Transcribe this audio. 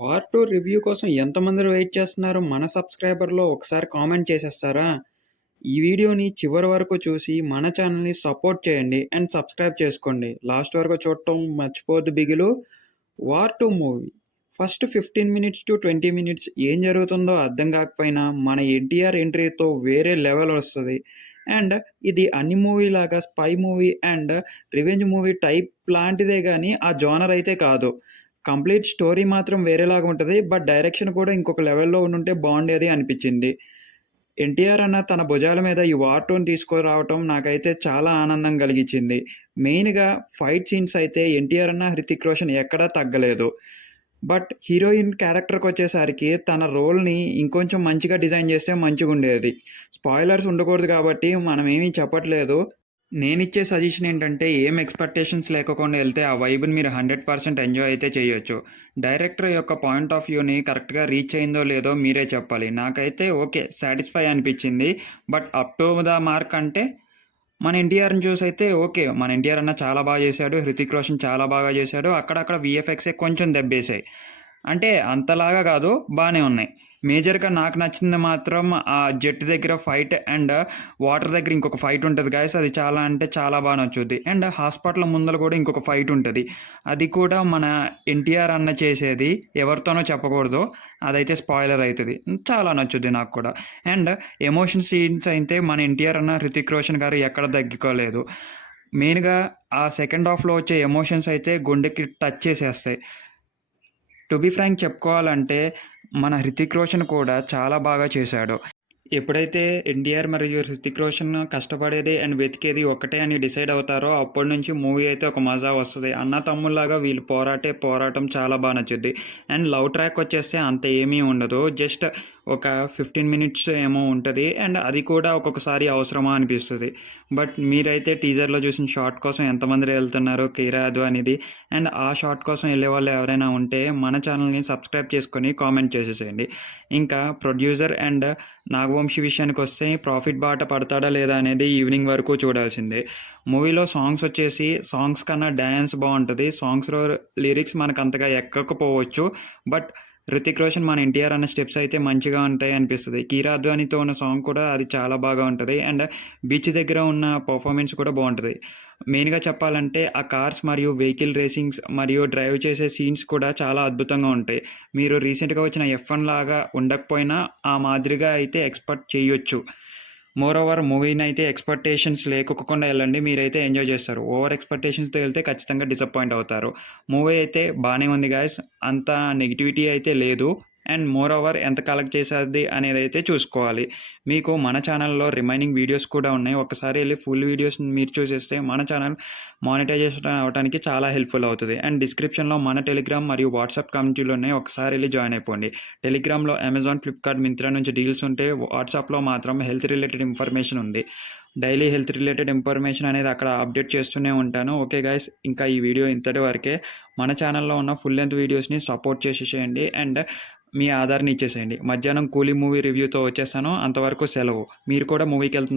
Part 2 review కోసం ఎంతమంది wait చేస్తున్నారు? మన సబ్స్క్రైబర్‌లో ఒకసారి కామెంట్ చేసేస్తారా? ఈ వీడియోని చివరి వరకు చూసి మన ఛానల్‌ని సపోర్ట్ చేయండి అండ్ సబ్స్క్రైబ్ చేసుకోండి. లాస్ట్ వరకు చూడటం మర్చిపోవద్దు బిగులు. War 2 movie first 15 minutes to 20 minutes ఏం జరుగుతుందో అర్థం కాకపోయినా మన ఎన్టీఆర్ ఎంట్రీతో వేరే లెవెల్ వస్తది. అండ్ ఇది అన్ని మూవీ లాగా spy movie and revenge movie type లాంటిదే గానీ ఆ జోనర్ అయితే కాదు. కంప్లీట్ స్టోరీ మాత్రం వేరేలాగా ఉంటది. బట్ డైరెక్షన్ కూడా ఇంకొక లెవెల్‌లో ఉండుంటే బావుండేది అనిపిచ్చింది. ఎన్టీఆర్ అన్న తన భుజాల మీద ఈ వార్ 2ని తీసుకురావటం నాకైతే చాలా ఆనందం కలిగించింది. మెయిన్‌గా ఫైట్ సీన్స్ అయితే ఎన్టీఆర్ అన్న, హృతిక్ రోషన్ ఎక్కడా తగ్గలేదు. బట్ హీరోయిన్ క్యారెక్టర్‌కొచ్చేసరికి తన రోల్‌ని ఇంకొంచెం మంచిగా డిజైన్ చేస్తే మంచిగుండేది. స్పాయిలర్స్ ఉండకూడదు కాబట్టి మనమేమి చెప్పట్లేదు. నేనిచ్చే సజెషన్ ఏంటంటే, ఏం ఎక్స్‌పెక్టేషన్స్ లేకోకుండా ఎళ్తే ఆ వైబ్‌ని మీరు 100% ఎంజాయ్ అయితే చేయొచ్చు. డైరెక్టర్ యొక్క పాయింట్ ఆఫ్ వ్యూని కరెక్ట్‌గా రీచ్ అయిందో లేదో మీరే చెప్పాలి. నాకైతే ఓకే. సాటిస్ఫై అనిపిచ్చింది. But up to the mark అంటే మన ఎన్టీఆర్‌ని చూసైతే ఓకే. మన ఎన్టీఆర్ అన్న చాలా బాగా చేశాడు. హృతిక్ రోషన్ చాలా బాగా చేశాడు. అక్కడక్కడ వీఎఫ్ఎక్సే కొంచెం దెబ్బేశాయి. అంటే అంతలాగా కాదు, బానే ఉన్నాయి. మేజర్‌గా నాకు నచ్చింది మాత్రం ఆ జెట్ దగ్గర ఫైట్ అండ్ వాటర్ దగ్గర ఇంకొక ఫైట్ ఉంటది గాయ్స్. అది చాలా అంటే చాలా బా నచ్చుద్ది. అండ్ హాస్పిటల్ ముందల కూడా ఇంకొక ఫైట్ ఉంటది. అది కూడా మన ఎన్టీఆర్ అన్న చేసేది. ఎవరితోనో చెప్పకూడదు. అదైతే స్పాయిలర్ అయితది. చాలా నచ్చుద్ది నాకు కూడా. అండ్ ఎమోషన్ సీన్స్ అయితే మన ఎన్టీఆర్ అన్న, హృతిక్ రోషన్ గారు ఎక్కడ తగ్గుకోలేదు. మెయిన్‌గా ఆ సెకండ్ హాఫ్‌లో వచ్చే ఎమోషన్స్ అయితే గుండెకి టచ్ చేసేస్తాయి. టు బీ ఫ్రాంక్ చెప్పుకోవాలంటే, మన 'హృతిక్ రోషన్' కూడా చాలా బాగా చేశాడు. ఎప్పుడైతే ఎన్టీఆర్ మరియు హృతిక్ రోషన్ కష్టపడేది అండ్ వెతికేది ఒక్కటే అని డిసైడ్ అవుతారో, అప్పటి నుంచి మూవీ అయితే ఒక మజా వస్తది. అన్న తమ్ముల్లాగా వీళ్ళు పోరాటం చాలా బా నచ్చుద్ది. అండ్ లవ్ ట్రాక్ వచ్చేస్తే అంత ఏమీ ఉండదు. జస్ట్ ఒక 15 మినిట్స్ ఏమో ఉంటది. అండ్ అది కూడా ఒక్కొక్కసారి అవసరమా అనిపిస్తది. బట్ మీరైతే టీజర్‌లో చూసిన షార్ట్ కోసం ఎంతమంది ఎళ్తున్నారు 'కిరాదు' అనేది. అండ్ ఆ షార్ట్ కోసం ఎళ్ళేవాళ్ళు ఎవరైనా ఉంటే మన ఛానల్‌ని సబ్స్క్రైబ్ చేసుకొని కామెంట్ చేసేసేయండి. ఇంకా ప్రొడ్యూసర్ అండ్ నాగవంశి విషయానికొస్తే ప్రాఫిట్ బాట పడతాడా లేదా అనేది ఈవినింగ్ వరకు చూడాల్సిందే. మూవీలో సాంగ్స్ వచ్చేసి సాంగ్స్ కన్నా డాన్స్ బావుంటది. సాంగ్స్‌లో లిరిక్స్ మనకంతగా ఎక్కకపోవచ్చు. బట్ 'హృతిక్ రోషన్' మన 'ఎన్టీఆర్' అన్న స్టెప్స్ అయితే మంచిగా ఉంటాయి అనిపిస్తది. 'కీరా అద్వానీతో' ఉన్న సాంగ్ కూడా అది చాలా బాగా ఉంటది. అండ్ బీచ్ దగ్గర ఉన్న పర్ఫార్మెన్స్ కూడా బావుంటది. మెయిన్‌గా చెప్పాలంటే ఆ కార్స్ మరియు వెహికల్ రేసింగ్స్ మరియు డ్రైవ్ చేసే సీన్స్ కూడా చాలా అద్భుతంగా ఉంటాయి. మీరు రీసెంట్‌గా వచ్చిన ఎఫ్1 లాగా ఉండకపోయినా ఆ మాదిరిగా అయితే ఎక్స్‌పెక్ట్ చేయొచ్చు. మోరోవర్ మూవీనైతే ఎక్స్‌పెక్టేషన్స్ లేకోకుండా ఎళ్ళండి. మీరైతే ఎంజాయ్ చేస్తారు. ఓవర్ ఎక్స్‌పెక్టేషన్స్‌తో ఎళ్తే ఖచ్చితంగా డిసప్పాయింట్ అవుతారు. మూవీ అయితే బానే ఉంది గాయ్స్. అంత నెగటివిటీ అయితే లేదు. అండ్ మోరోవర్ ఎంత కలెక్ట్ చేసేది అనేదైతే చూసుకోవాలి. మీకు మన ఛానల్‌లో రిమైనింగ్ వీడియోస్ కూడా ఉన్నాయి. ఒక్కసారి ఎళ్లి ఫుల్ వీడియోస్ మీరు చూసేస్తే మన ఛానల్ మానిటైజేషన్ అవ్వడానికి చాలా హెల్ప్‌ఫుల్ అవుతది. అండ్ డిస్క్రిప్షన్‌లో మన టెలిగ్రామ్ మరియు వాట్సాప్ కమ్యూనిటీలు ఉన్నాయి. ఒకసారి ఎళ్లి జాయిన్ అయిపోండి. టెలిగ్రామ్‌లో అమెజాన్, ఫ్లిప్‌కార్ట్, మింత్రా నుంచి డీల్స్ ఉంటే వాట్సాప్‌లో మాత్రం హెల్త్ రిలేటెడ్ ఇన్ఫర్మేషన్ ఉంది. డైలీ హెల్త్ రిలేటెడ్ ఇన్ఫర్మేషన్ అనేది అక్కడ అప్డేట్ చేస్తూనే ఉంటాను. ఓకే గైస్, ఇంకా ఈ వీడియో ఇంతటి వరకే. మన ఛానల్‌లో ఉన్న ఫుల్ లెంత్ వీడియోస్‌ని సపోర్ట్ చేసేసేయండి. అండ్ మీ ఆధార్‌ని ఇచ్చేసేయండి. మధ్యాహ్నం 'కూలీ' మూవీ రివ్యూతో వచ్చేస్తాను. అంతవరకు సెలవు. మీరు కూడా మూవీకెళ్తున్నారు